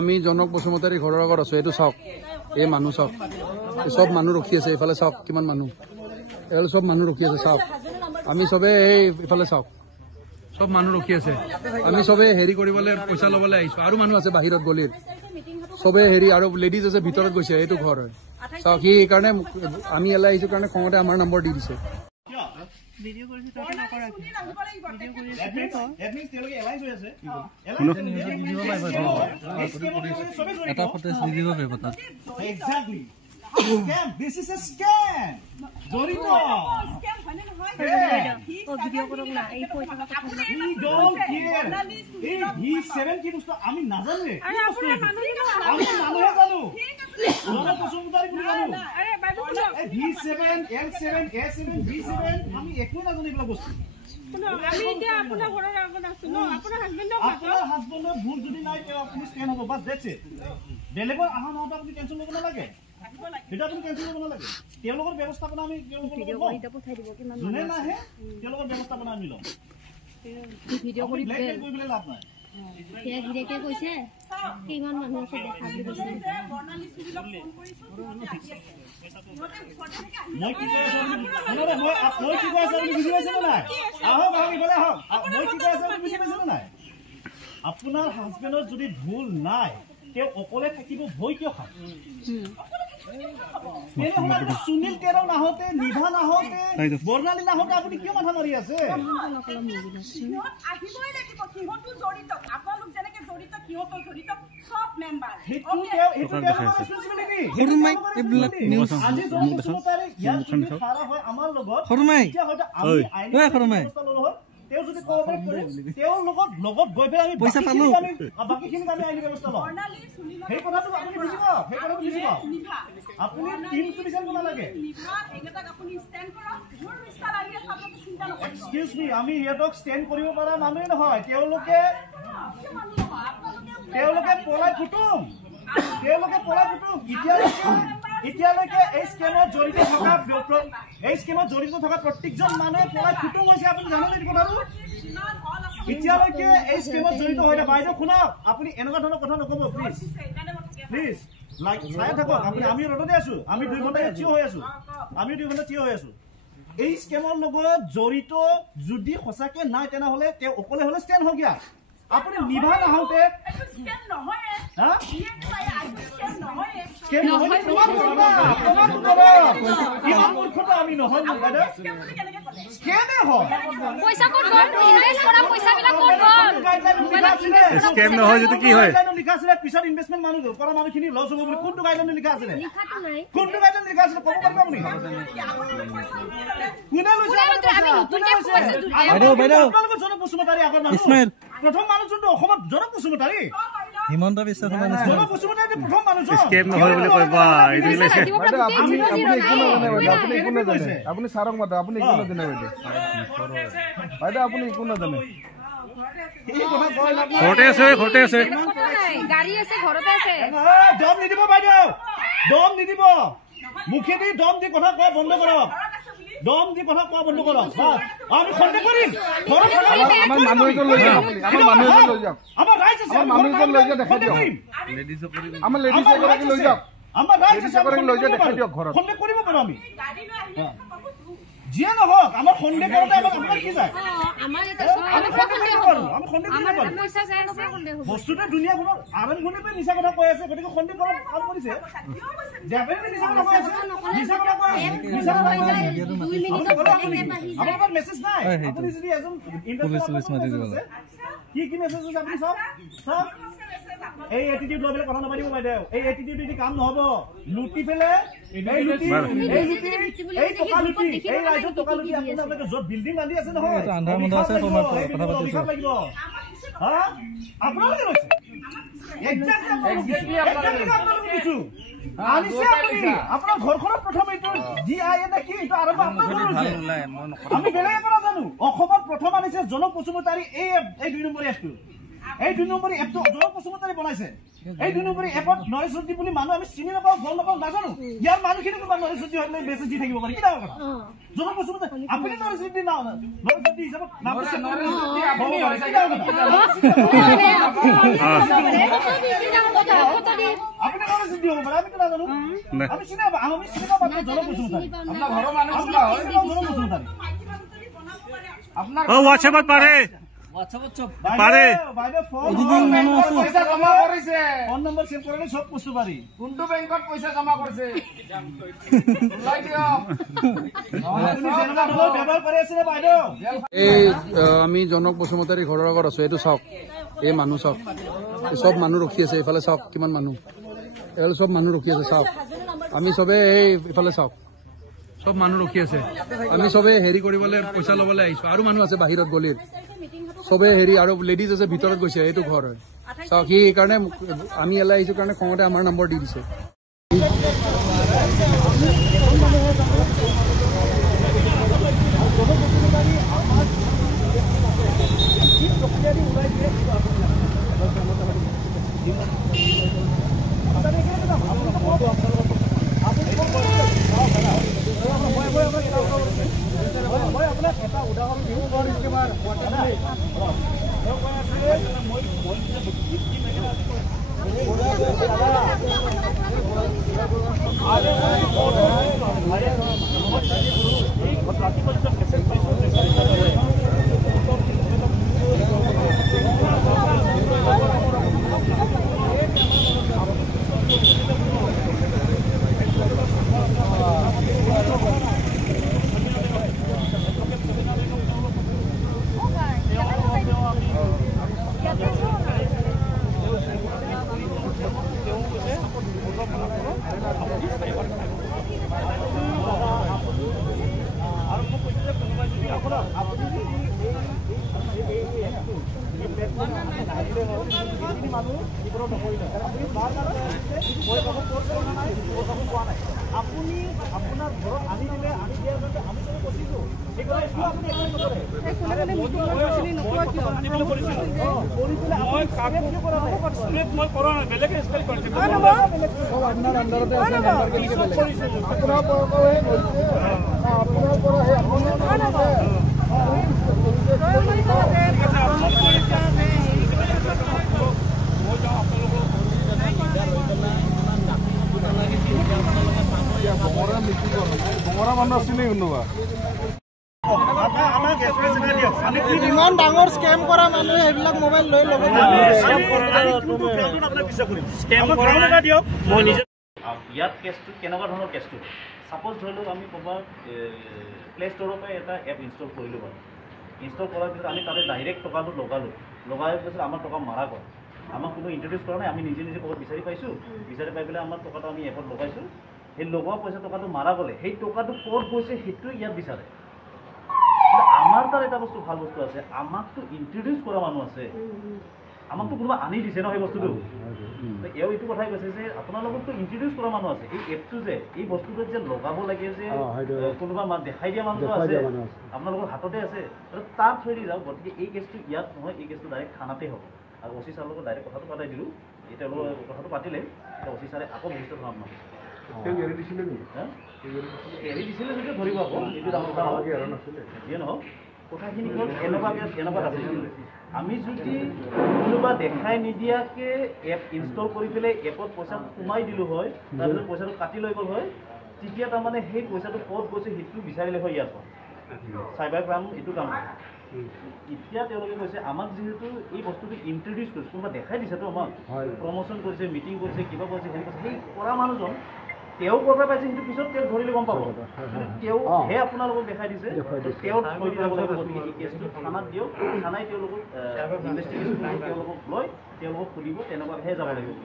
আমি জনক বসুমতাৰীৰ ঘৰৰ আগত আছো। এইটো চাওক, এই মানুহ চাওক, চব মানুহ ৰখি আছে। এইফালে চাওক কিমান মানুহ, এইফালে চব মানুহ ৰখি আছে। চাওক আমি চবে এই ইফালে চাওক, চব মানুহ ৰখি আছে। আমি চবে হেৰি কৰিবলৈ পইচা ল'বলৈ আহিছো। আৰু মানুহ আছে বাহিৰত গলিৰ, চবে হেৰি আৰু লেডিজ আছে ভিতৰত গৈছে। এইটো ঘৰ হয় চাওক। সি সেইকাৰণে আমি এলাই আহিছো কাৰণে খঙতে আমাৰ নম্বৰ দি দিছে। ভিডিও কৰিছে তাতে নকৰা ভিডিও কৰি আছে এডমিন তেলকে এলাইজ হৈ আছে এটা ফুটেজ দি দিব পাৰিব তাত। Exactly scam, this is a scam. জড়িত স্ক্যাম হয়নে নহয়? ও ভিডিও কৰক না, এই পইচা কথা ই ডোন্ট কেয়ার। এই V7 কি বস্তু আমি নাজানো। আরে আপুনি আমি মানুহে জানো, জনক বসুমতাৰী বুলি জানো। আরে বাইবু এই V7 L7 A7 V7 আমি একো নাজানো এইবিলাক বস্তু। আমি এতিয়া আপোনাৰ ঘৰৰ আগত আছো ন, আপোনাৰ হাজবেণ্ডৰ ভুল যদি নাই তে আপুনি স্ক্যান হ'ব, বাস দ্যাটস ইট। বেলেগৰ আহা নহওঁতে আপুনি টেনচন ল'ব নালাগে, এটা আপুনি টেনচন ল'ব নালাগে। তেওঁলোকৰ ব্যৱস্থাপনা আমি যোনে নাহে তেওঁলোকৰ ব্যৱস্থাপনা আমি ল'ম। ভিডিঅ' কৰি কৰিবলৈ লাভ নাই। গিৰেকে কৈছে কিমান মানুহ আছে দেখা বুলি কৈছে। মই কি কৈ আছো মই কি কৈ আছো আপুনি বুজি পাইছে নাই? আহক আহক ইফালে আহক। মই কি কৈ আছো আপুনি বুজি পাইছে নাই? আপোনাৰ হাজবেণ্ডৰ যদি ভুল নাই তেওঁ অকলে থাকিব ভয় কিয় খায়? সুনীল তেৰাও নাহোতে, নিভা নাহোতে, বৰ্ণালী নাহোতে আপুনি কিয় মাথা মাৰি আছে? পইচা পালো বাকীখিনি আমি আইনী ব্যৱস্থা লওঁ। সেই কথাটো আপুনি বুজিব, সেই কথাটো বুজিব। আপুনি টিমটো বিচাৰিব নালাগে। এক্সকিউজ মি, আমি ইহঁতক ষ্টেণ্ড কৰিব পৰা মানুহে নহয়। তেওঁলোকে পলাই ফুটুম, এতিয়ালৈকে এই স্কেমত জড়িত থকা প্ৰত্যেকজন মানুহে পলাই ফুটুম হৈছে। আপুনি জানেনে এই কথাটো? এতিয়ালৈকে এই স্কেমত জড়িত হৈ থাকে। বাইদেউ শুনক, আপুনি এনেকুৱা ধৰণৰ কথা নক'ব প্লিজ, প্লিজ। চাই থাকক আপুনি। আমি ৰ'দতে আছো, আমি 2 ঘণ্টা থিয় হৈ আছো। এই স্কেমৰ লগত জড়িত যদি সঁচাকে নাই তেনেহ'লে তেওঁ অকলে হ'লে ষ্টেণ্ড হওক। ইয়াত আপুনি নিভা নাহোতে আমি নহয় পিছত ইনভেষ্টমেণ্ট মানুহ কৰা মানুহখিনি লছ হ'ব বুলি কোনটো গাইডলাইন লিখা আছিলে? কোনটো গাইডলাইন লিখা আছিলে ক'ব পাৰিব আপুনি? কোনে লৈছে? আপোনালোকৰ জনক বসুমতাৰী আগৰ মানুহ, প্ৰথম মানুহ যোনটো অসমত জনক বসুমতাৰী, হিমন্ত বিশ্ব শৰ্মা জনক বসুমতাৰী প্ৰথম মানুহ। স্কেম নহয় বুলি কয় বা এইটো লৈছে। আপুনি ছাৰক মাতে, আপুনি একো নাজানে বাইদেউ, আপুনি একো নাজানে। ঘৰতে আছে গাড়ী আছে, ঘৰতে আছে। দম নিদিব বাইদেউ, দম নিদিব। মুখেদি দম দি কথা কোৱা বন্ধ কৰক, দম দি কথা কোৱা বন্ধ কৰক। আমি সন্দেহ কৰিম। আমাৰ মানুহ এজন লৈ যাওক, আমাৰ ৰাইজ আছে, মানুহ এজন লৈ যাওক, দেখাই দিয়ক। আমাৰ লেডিজ এগৰাকী লৈ যাওক, আমাৰ ৰাইজ আছে, লৈ যাওক, দেখাই দিয়ক। ঘৰত সন্দেহ কৰিব পাৰো আমি, যিয়ে নহওক। আমাৰ সন্দেহ কৰোঁতে আপোনাৰ কি যায়? বস্তুটো দুনিয়াখনৰ আৰম্ভণিৰ পৰা মিছা কথা কৈ আছে, গতিকে সন্দেহ কৰাত ভাল কৰিছে। আপোনাৰ মেছেজ নাই, আপুনি যদি এজন কি মেছেজ আছে আপুনি চাওক। এই এটিটিউড লৈ পেলাই কথা নাপাতিব বাইদেউ, এই এটিটিউড এটি কাম নহব। লুটি পেলাই য'ত বিল্ডিং বান্ধি আছে নহয়, আপোনালোকে লৈছে। আপোনাৰ ঘৰখনত প্ৰথম এইটো GIA নে কি এইটো আৰম্ভ আমি বেলেগ একো নাজানো। অসমত প্ৰথম আনিছে জনক বসুমতাৰী এই 2 নম্বৰ এপটো। এই 2 নম্বৰী এপটো জনক বসুমতাৰী বনাইছে এই 2 নম্বৰী এপত নৰেশ জ্যোতি বুলি মানুহ আমি চিনি নাপাওঁ গম নাপাওঁ নাজানো ইয়াৰ মানুহখিনি তোমাৰ নৰেশ জ্যোতি হ'লে মেছেজ দি থাকিব পাৰি কি ডাঙৰ কথা জনক বসুমতাৰী আপুনি নৰেশ জ্যোতি নাও নৰেশ জ্যোতি হিচাপত নাম আছে নৰেশ জ্যোতি আপুনি নৰেশ জ্যোতি হ'ব পাৰে আমি তো নাজানো আমি চিনি নাপাওঁ জনক বসুমতাৰী আপোনাৰ ঘৰৰ মানুহ জনক বসুমতাৰী আপনার হোয়াটসঅ্যাপত পারে পারে পয়সা জমা করেছে ফোন নম্বর সেভ করে সব বস্তু পারি কোনটো ব্যাংকত পয়সা জমা করছে লাই দিও আপনি জেনেবা ব্যবহার করে আছে না বাইদেউ এই আমি জনক বসুমতাৰী ঘৰৰ আগত আছো এইটো চাওক এই মানুহ চাওক সব মানুহ ৰখি আছে এইফালে চাওক কিমান মানুহ এল সব মানুহ ৰখি আছে চাওক আমি সবে এই ইফালে চাওক সব মানুহ ৰখি আছে আমি সবে হেৰি কৰিবলৈ পইচা ল'বলৈ আহিছো আৰু মানুহ আছে বাহিৰত গলিত সবে হেৰি আৰু লেডিজ আছে ভিতৰত গৈছে এইটো ঘৰ হয় চাওক সি এইকাৰণে আমি এলাই আহিছো কাৰণে খঙতে আমাৰ নম্বৰ দি দিছে আপুনি আপোনাৰ ঘৰত আনি দিলে আনি দিয়াৰ বাবে আমি চবে কৈছো ইমান ডাঙৰ স্কেম কৰা মানুহে এইবিলাক মোবাইল লৈ ল'ব ইয়াত কেছটো কেনেকুৱা ধৰণৰ কেছটো সাপোজ ধৰি লওক আমি ক'ৰবাত প্লে ষ্ট'ৰৰ পৰা এটা এপ ইনষ্টল কৰিলোঁ বাৰু ইনষ্টল কৰাৰ পিছত আমি তাতে ডাইৰেক্ট টকাটো লগাই পিছত আমাৰ টকা মাৰা গ'ল আমাক কোনো ইণ্ট্ৰডিউচ কৰা নাই আমি নিজে ক'ৰবাত বিচাৰি পাইছোঁ বিচাৰি পাই পেলাই আমাৰ টকাটো আমি এপত লগাইছোঁ সেই লগোৱা পইচা টকাটো মাৰা গ'লে সেই টকাটো ক'ত গৈছে সেইটো ইয়াত বিচাৰে আমাৰ তাত এটা বস্তু ভাল বস্তু আছে আমাকতো ইণ্ট্ৰডিউচ কৰা মানুহ আছে আমাকতো কোনোবা আনি দিছে ন সেই বস্তুটো এওঁ এইটো কথাই কৈছে যে আপোনালোকতো ইণ্ট্ৰডিউচ কৰা মানুহ আছে এই এপটো যে এই বস্তুটো যে লগাব লাগে যে কোনোবা দেখাই দিয়া মানুহ আছে আপোনালোকৰ হাততে আছে তাত থৈ দি যাওক গতিকে এই কেছটো ইয়াত নহয় এই কেছটো ডাইৰেক্ট থানাতে হ'ব আৰু অচি ছাৰৰ লগত ডাইৰেক্ট কথাটো পাতাই দিলোঁ এতিয়া কথাটো পাতিলে এতিয়া অচি ছাৰে আকৌ ভৱিষ্যত ধৰা নহয় এৰি দিছিলে যদি ধৰিব আকৌ এইটো ডাঙৰ কথা যিয়ে নহওক কথাখিনি হ'ল এনেকুৱা আছিল আমি যদি কোনোবা দেখাই নিদিয়াকৈ এপ ইনষ্টল কৰি পেলাই এপত পইচা সোমাই দিলোঁ হয় তাৰপিছত পইচাটো কাটি লৈ গ'ল হয় তেতিয়া তাৰমানে সেই পইচাটো ক'ত গৈছে সেইটো বিচাৰিলে হয় ইয়াত চাইবাৰ ক্ৰাইম এইটো কাম এতিয়া তেওঁলোকে কৈছে আমাক যিহেতু এই বস্তুটো ইণ্ট্ৰডিউচ কৰিছে কোনোবা দেখাই দিছেতো আমাক প্ৰমোশ্যন কৰিছে মিটিং কৰিছে কিবা কৰিছে সেই কৈছে সেই কৰা মানুহজন তেওঁ ক'ৰ পৰা পাইছে সেইটো পিছত তেওঁ ধৰিলে গম পাব তেওঁহে আপোনালোকক দেখাই দিছে তেওঁ থৈ দি যাব লাগিব গতিকে এই কেছটো থানাত দিয়ক থানাই তেওঁলোকক ইনভেষ্টিগেশ্যন কৰি তেওঁলোকক লৈ তেওঁলোকক সুধিব তেনেকুৱাহে যাব লাগিব